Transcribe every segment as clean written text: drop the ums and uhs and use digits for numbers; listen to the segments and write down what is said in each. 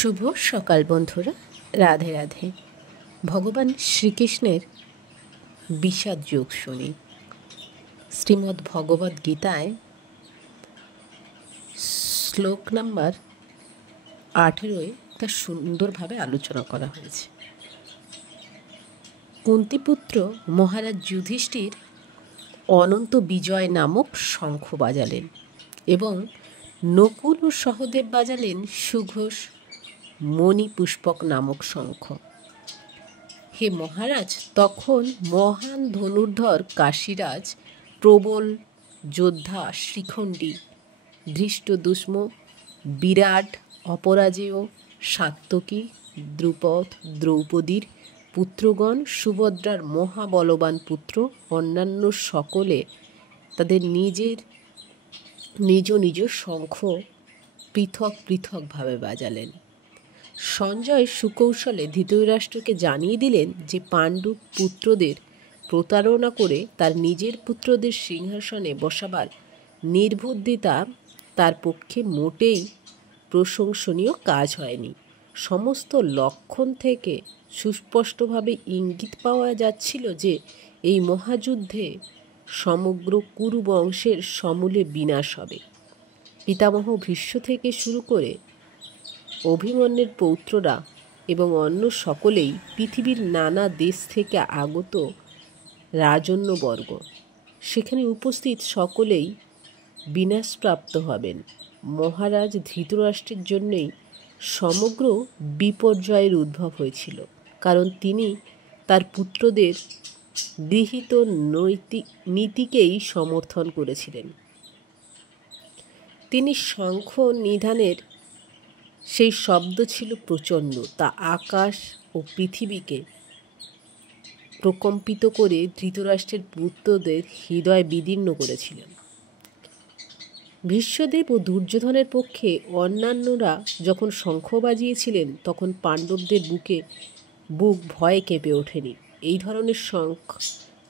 শুভ সকাল বন্ধুরা, রাধে রাধে। ভগবান শ্রীকৃষ্ণের বিষাদ যোগ শুনি। শ্রীমদ্ ভগবদ্ গীতায় শ্লোক নাম্বার 18 তা সুন্দরভাবে আলোচনা করা হয়েছে। কুন্তিপুত্র মহারাজ যুধিষ্ঠির অনন্ত বিজয় নামক শঙ্খ বাজালেন এবং নকুল ও সহদেব বাজালেন সুঘোষ মণিপুষ্পক নামক শঙ্খ। হে মহারাজ, তখন মহান ধনুর্ধর কাশীরাজ, প্রবল যোদ্ধা শিখণ্ডী, ধৃষ্টদ্যুম্ন, বিরাট, অপরাজেয়, সাত্যকী, দ্রুপদ, দ্রৌপদীর পুত্রগণ, সুভদ্রার মহাবলবান পুত্র অন্যান্য সকলে তাদের নিজ নিজ শঙ্খ পৃথক পৃথকভাবে বাজালেন। সঞ্জয় সুকৌশলে ধৃতরাষ্ট্রকে জানিয়ে দিলেন যে পাণ্ডব পুত্রদের প্রতারণা করে তার নিজের পুত্রদের সিংহাসনে বসাবার নির্বুদ্ধিতা তার পক্ষে মোটেই প্রশংসনীয় কাজ হয়নি। সমস্ত লক্ষণ থেকে সুস্পষ্টভাবে ইঙ্গিত পাওয়া যাচ্ছিল যে এই মহাযুদ্ধে সমগ্র কুরু বংশের সমূলে বিনাশ হবে। পিতামহ ভীষ্ম থেকে শুরু করে অভিমন্যুর পৌত্ররা এবং অন্য সকলেই পৃথিবীর নানা দেশ থেকে আগত রাজন্যবর্গ সেখানে উপস্থিত সকলেই বিনাশপ্রাপ্ত হবেন। মহারাজ ধৃতরাষ্ট্রের জন্যই সমগ্র বিপর্যয়ের উদ্ভব হয়েছিল, কারণ তিনি তার পুত্রদের গৃহীত নীতিকেই সমর্থন করেছিলেন। তিনি শঙ্খ নিধানের সেই শব্দ ছিল প্রচণ্ড, তা আকাশ ও পৃথিবীকে প্রকম্পিত করে ধৃতরাষ্ট্রের পুত্রদের হৃদয় বিদীর্ণ করেছিলেন। ভীষ্মদেব ও দুর্যোধনের পক্ষে অন্যান্যরা যখন শঙ্খ বাজিয়েছিলেন, তখন পাণ্ডবদের বুক ভয়ে কেঁপে ওঠেনি।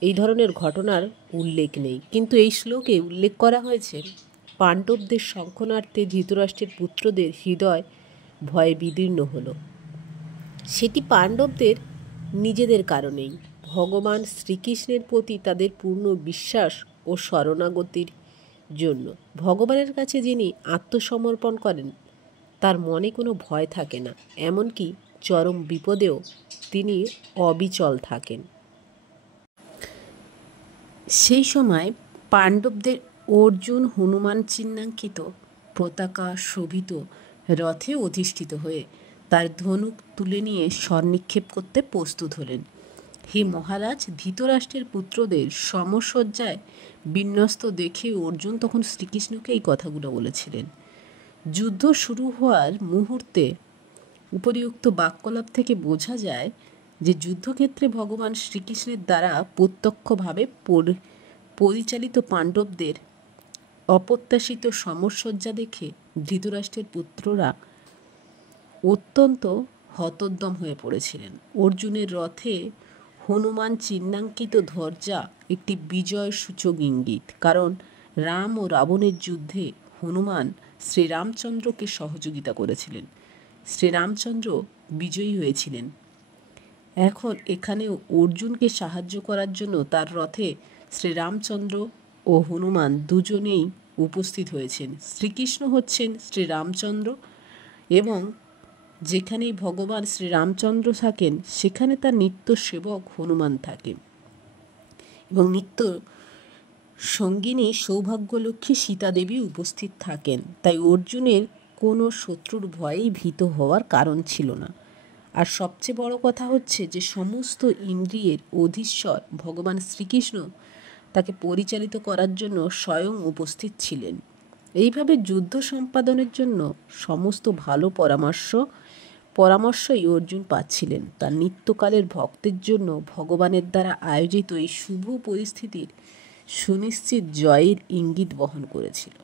এই ধরনের ঘটনার উল্লেখ নেই, কিন্তু এই শ্লোকে উল্লেখ করা হয়েছে পাণ্ডবদের শঙ্খনার্থে ধৃতরাষ্ট্রের পুত্রদের হৃদয় ভয়ে বিদীর্ণ হল। সেটি পাণ্ডবদের নিজেদের কারণেই। ভগবান শ্রীকৃষ্ণের প্রতি তাদের পূর্ণ বিশ্বাস ও শরণাগতির জন্য। ভগবানের কাছে যিনি আত্মসমর্পণ করেন তার মনে কোনো ভয় থাকে না, এমনকি চরম বিপদেও তিনি অবিচল থাকেন। সেই সময় পাণ্ডবদের অর্জুন হনুমান চিহ্নাঙ্কিত পতাকা শোভিত রথে অধিষ্ঠিত হয়ে তার ধনুক তুলে নিয়ে স্বর্নিক্ষেপ করতে প্রস্তুত হলেন। হে মহারাজ, ধৃতরাষ্ট্রের পুত্রদের সমসজ্জায় বিন্যস্ত দেখে অর্জুন তখন শ্রীকৃষ্ণকে এই কথাগুলো বলেছিলেন। যুদ্ধ শুরু হওয়ার মুহূর্তে উপরিউক্ত বাক্যলাপ থেকে বোঝা যায় যে যুদ্ধক্ষেত্রে ভগবান শ্রীকৃষ্ণের দ্বারা প্রত্যক্ষভাবে পরিচালিত পাণ্ডবদের অপ্রত্যাশিত সমসজ্জা দেখে ধৃতরাষ্ট্রের পুত্ররা অত্যন্ত হতোদ্যম হয়ে পড়েছিলেন। অর্জুনের রথে হনুমান চিহ্নাঙ্কিত ধ্বজা একটি বিজয় সূচক ইঙ্গিত, কারণ রাম ও রাবণের যুদ্ধে হনুমান শ্রীরামচন্দ্রকে সহযোগিতা করেছিলেন। শ্রীরামচন্দ্র বিজয়ী হয়েছিলেন। এখন এখানে অর্জুনকে সাহায্য করার জন্য তার রথে শ্রীরামচন্দ্র ও হনুমান দুজনেই উপস্থিত হয়েছেন। শ্রীকৃষ্ণ হচ্ছেন শ্রীরামচন্দ্র এবং যেখানেই ভগবান শ্রীরামচন্দ্র থাকেন সেখানে তার নিত্য সেবক হনুমান থাকেন এবং নিত্য সঙ্গিনী সৌভাগ্যলক্ষ্মী সীতাদেবী উপস্থিত থাকেন। তাই অর্জুনের কোনো শত্রুর ভয়েই ভীত হওয়ার কারণ ছিল না। আর সবচেয়ে বড় কথা হচ্ছে যে সমস্ত ইন্দ্রিয়ের অধীশ্বর ভগবান শ্রীকৃষ্ণ তাকে পরিচালিত করার জন্য স্বয়ং উপস্থিত ছিলেন। এইভাবে যুদ্ধ সম্পাদনের জন্য সমস্ত ভালো পরামর্শই অর্জুন পাচ্ছিলেন। তার নিত্যকালের ভক্তের জন্য ভগবানের দ্বারা আয়োজিত এই শুভ পরিস্থিতির সুনিশ্চিত জয়ের ইঙ্গিত বহন করেছিল।